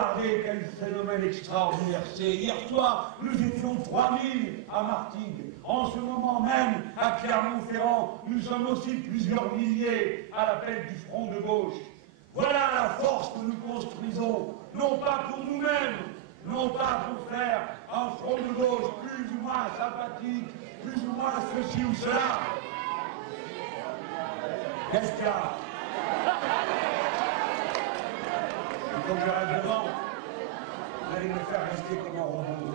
Regardez quel phénomène extraordinaire c'est. Hier soir, nous étions 3000 à Martigues. En ce moment même, à Clermont-Ferrand, nous sommes aussi plusieurs milliers à l'appel du front de gauche. Voilà la force que nous construisons, non pas pour nous-mêmes, non pas pour faire un front de gauche plus ou moins sympathique, plus ou moins ceci ou cela. Qu'est-ce qu'il y a? Il faut que je reste devant. Vous allez me faire rester comme un robot.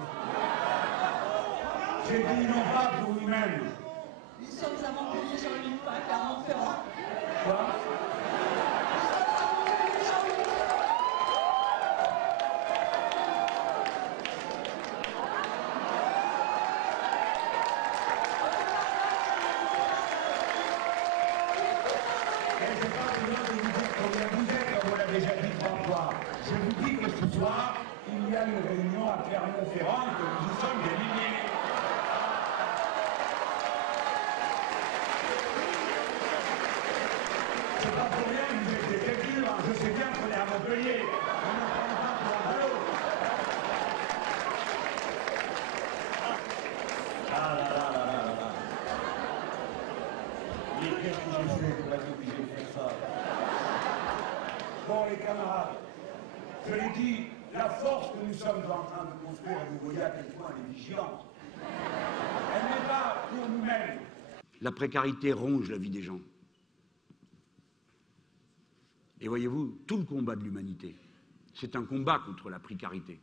J'ai dit non pas pour nous-mêmes. Nous sommes à Montpellier, Jean-Louis, pas à Clermont-Ferrand. Quoi? Je vous dis que ce soir, il y a une réunion à Clermont-Ferrand et que nous y sommes des milliers. C'est pas pour rien que vous êtes des dur, hein. Je sais bien qu'on est à Montpellier. On ne prend pas pour un ballot. Ah là là là là là. Mais qu'est-ce que j'ai fait pour être obligé de faire ça? Bon, les camarades, je l'ai dit, la force que nous sommes en train de construire, et vous voyez à quel point elle est vigilante, elle n'est pas pour nous-mêmes. La précarité ronge la vie des gens. Et voyez-vous, tout le combat de l'humanité, c'est un combat contre la précarité.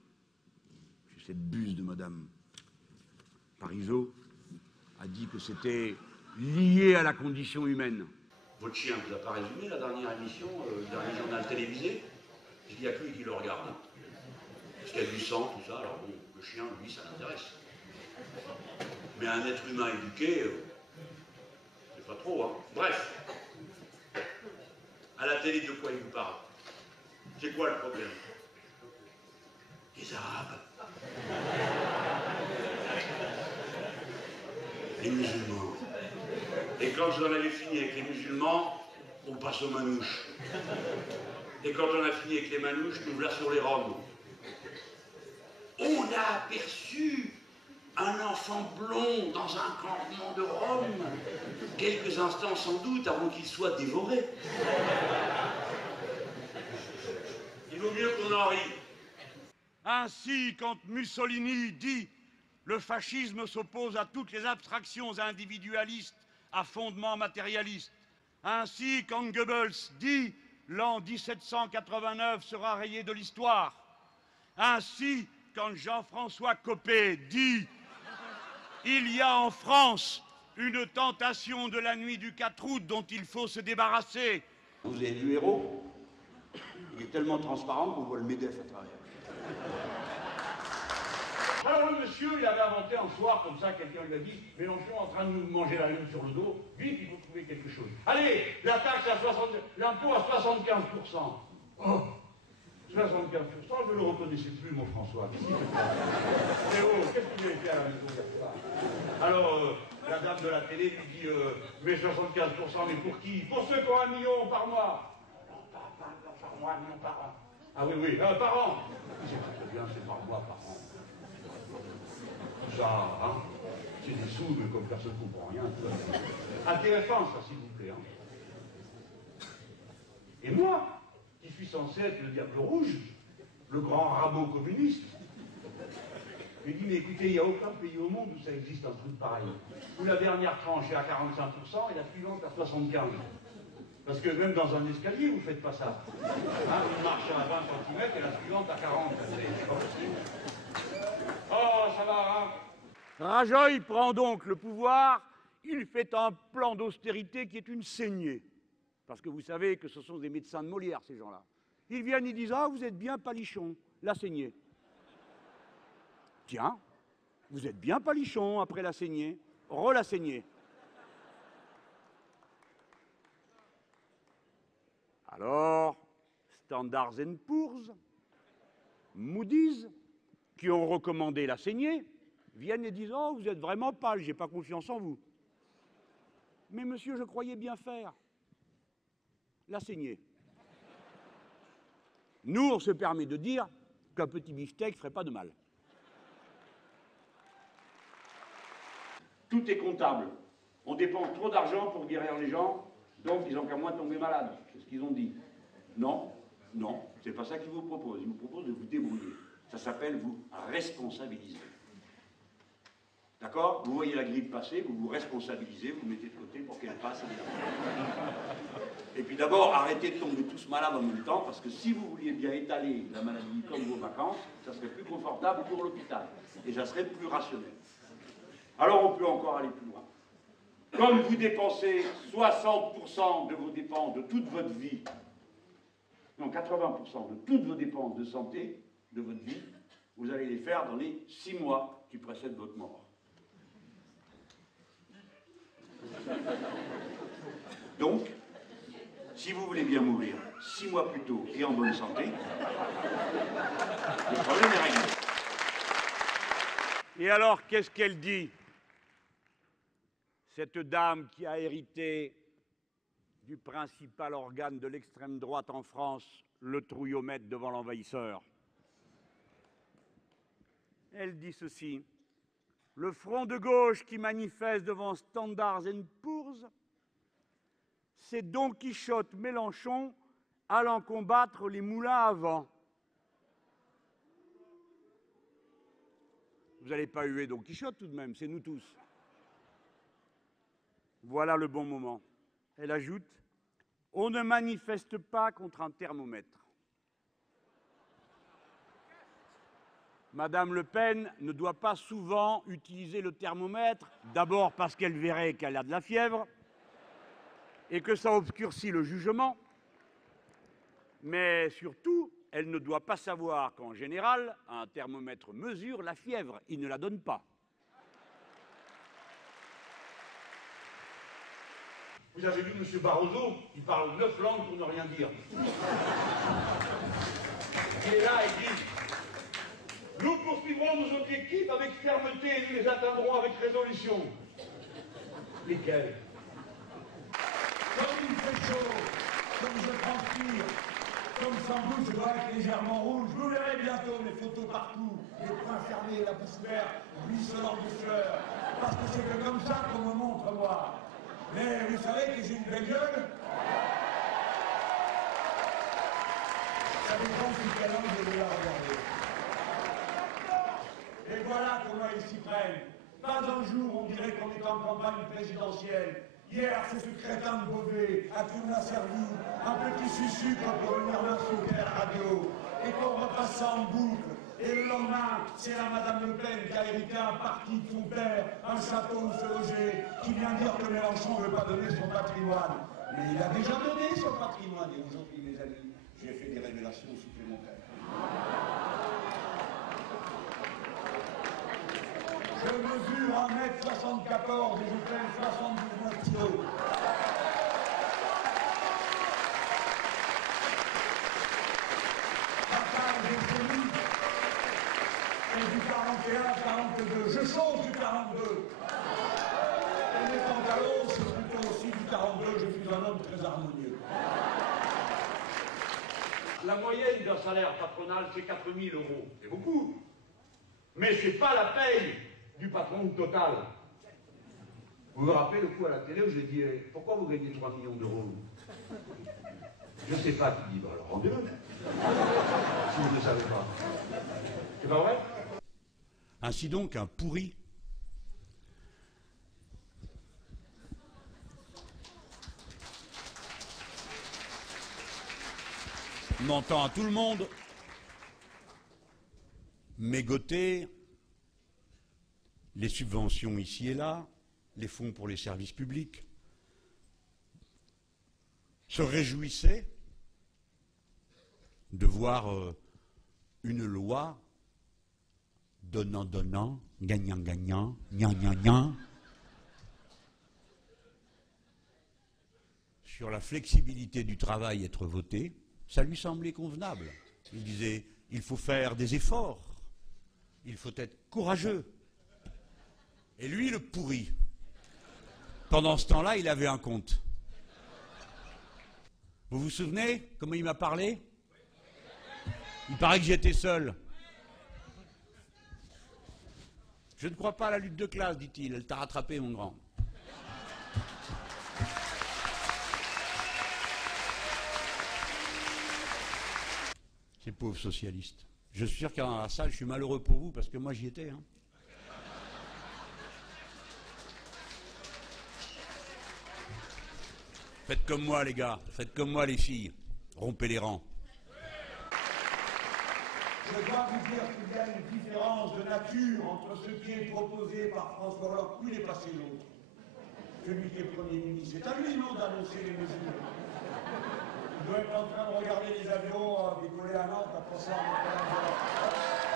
Cette buse de Madame Parizeau a dit que c'était lié à la condition humaine. Votre chien ne vous a pas résumé la dernière émission, le dernier journal télévisé? Il n'y a que lui qui le regarde. Hein. Parce qu'il y a du sang, tout ça, alors bon, le chien, lui, ça l'intéresse. Mais un être humain éduqué, c'est pas trop, hein. Bref. À la télé, de quoi il vous parle? C'est quoi le problème? Les Arabes. Les musulmans. Et quand vous en avez fini avec les musulmans, on passe aux manouches. Et quand on a fini avec les manouches, nous voilà sur les Roms. On a aperçu un enfant blond dans un campement de Rome, quelques instants sans doute avant qu'il soit dévoré. Il vaut mieux qu'on en rie. Ainsi, quand Mussolini dit « Le fascisme s'oppose à toutes les abstractions individualistes à fondement matérialiste », ainsi quand Goebbels dit « L'an 1789 sera rayé de l'histoire », ainsi quand Jean-François Copé dit « Il y a en France une tentation de la nuit du 4 août dont il faut se débarrasser ». Vous avez vu Héros? Il est tellement transparent qu'on voit le MEDEF à travers. Alors le monsieur, il avait inventé un soir, comme ça, quelqu'un lui a dit « Mélenchon en train de nous manger la lune sur le dos, vite, il faut trouver quelque chose. Allez, la taxe à 60, l'impôt à 75%. Oh, 75%, je ne le reconnaissais plus, mon François. Mais oh, qu'est-ce que vous avez fait à la maison hier soir? Alors, la dame de la télé lui dit mais 75%, mais pour qui? Pour ceux qui ont 1 million par mois. Non, pas par mois, 1 million par an. Ah oui, oui, par an. C'est très bien, c'est par mois, par an. Ça, hein, c'est des sous, mais comme personne ne comprend rien. Intéressant, ça, s'il vous plaît. Hein. Et moi, qui suis censé être le diable rouge, le grand rabot communiste, je lui dis, mais écoutez, il n'y a aucun pays au monde où ça existe un truc pareil. Où la dernière tranche est à 45% et la suivante à 75%. Parce que même dans un escalier, vous ne faites pas ça. Hein, une marche à 20 cm et la suivante à 40. C'est pas possible. Oh, ça va, hein? Rajoy prend donc le pouvoir, il fait un plan d'austérité qui est une saignée. Parce que vous savez que ce sont des médecins de Molière, ces gens-là. Ils viennent, ils disent « Ah, vous êtes bien palichon, la saignée. » Tiens, vous êtes bien palichon après la saignée, re-la saignée. Alors, Standard & Poor's, Moody's, qui ont recommandé la saignée, viennent et disent « Oh, vous êtes vraiment pâle, j'ai pas confiance en vous. » Mais monsieur, je croyais bien faire. La saignée. Nous, on se permet de dire qu'un petit beefsteak ferait pas de mal. Tout est comptable. On dépense trop d'argent pour guérir les gens, donc ils n'ont qu'à moins tomber malades. C'est ce qu'ils ont dit. Non, non, c'est pas ça qu'ils vous proposent. Ils vous proposent de vous débrouiller. Ça s'appelle vous responsabiliser. D'accord? Vous voyez la grippe passer, vous vous responsabilisez, vous mettez de côté pour qu'elle passe. Et puis d'abord, arrêtez de tomber tous malades en même temps, parce que si vous vouliez bien étaler la maladie comme vos vacances, ça serait plus confortable pour l'hôpital. Et ça serait plus rationnel. Alors on peut encore aller plus loin. Comme vous dépensez 60% de vos dépenses de toute votre vie, non 80% de toutes vos dépenses de santé de votre vie, vous allez les faire dans les 6 mois qui précèdent votre mort. Donc, si vous voulez bien mourir 6 mois plus tôt et en bonne santé, le problème est réglé. Et alors, qu'est-ce qu'elle dit, cette dame qui a hérité du principal organe de l'extrême droite en France, le trouillomètre devant l'envahisseur? Elle dit ceci: le front de gauche qui manifeste devant Standard & Poor's, c'est Don Quichotte Mélenchon allant combattre les moulins à vent. Vous n'allez pas huer Don Quichotte tout de même, c'est nous tous. Voilà le bon moment. Elle ajoute: on ne manifeste pas contre un thermomètre. Madame Le Pen ne doit pas souvent utiliser le thermomètre, d'abord parce qu'elle verrait qu'elle a de la fièvre et que ça obscurcit le jugement, mais surtout, elle ne doit pas savoir qu'en général, un thermomètre mesure la fièvre, il ne la donne pas. Vous avez vu M. Barroso, il parle 9 langues pour ne rien dire. Et là, il dit: nous poursuivrons nos objectifs avec fermeté et nous les atteindrons avec résolution. Lesquels? Comme il fait chaud, comme je transpire, comme sans doute je dois être légèrement rouge, vous verrez bientôt mes photos partout, les poings fermés, la bouche ouverte, ruisselant de fleurs, parce que c'est que comme ça qu'on me montre moi. Mais vous savez que j'ai une belle gueule? Ça dépend de quel angle je vais la regarder. Et voilà comment ils s'y prennent. Pas un jour on dirait qu'on est en campagne présidentielle. Hier, c'est ce crétin de Beauvais à qui on a servi un petit sucre pour venir m'insulter à la radio, et qu'on repasse ça en boucle. Et le lendemain, c'est la Madame Le Pen qui a hérité un parti de son père, un château où se loger, qui vient dire que Mélenchon ne veut pas donner son patrimoine. Mais il a déjà donné son patrimoine. Et aujourd'hui, mes amis, j'ai fait des révélations supplémentaires. Je mesure 1m74 et je fais 79 kilos. Papa, j'ai connu. Et du 41, 42. Je change du 42. Et mes pantalons, c'est plutôt aussi du 42. Je suis un homme très harmonieux. La moyenne d'un salaire patronal, c'est 4 000 €. C'est beaucoup. Mais ce n'est pas la paye du patron de Total. Vous vous rappelez le coup à la télé où j'ai dit: pourquoi vous gagnez 3 millions d'euros? Je ne sais pas. Tu dis: bah alors rendez-le. Si vous ne le savez pas. C'est pas vrai? Ainsi donc, un pourri mentant à tout le monde, mégoter les subventions ici et là, les fonds pour les services publics, se réjouissait de voir une loi donnant, gagnant, sur la flexibilité du travail être votée. Ça lui semblait convenable. Il disait: il faut faire des efforts, il faut être courageux. Et lui, le pourri, pendant ce temps-là, il avait un compte. Vous vous souvenez comment il m'a parlé? Il paraît que j'étais seul. Je ne crois pas à la lutte de classe, dit-il. Elle t'a rattrapé, mon grand. Ces pauvres socialistes. Je suis sûr qu'à la salle, je suis malheureux pour vous, parce que moi, j'y étais. Hein. Faites comme moi, les gars. Faites comme moi, les filles. Rompez les rangs. Je dois vous dire qu'il y a une différence de nature entre ce qui est proposé par François Hollande. Où il est passé l'autre? Celui qui est Premier ministre. C'est à lui, non, d'annoncer les mesures. Il doit être en train de regarder les avions décoller à Nantes, après ça, on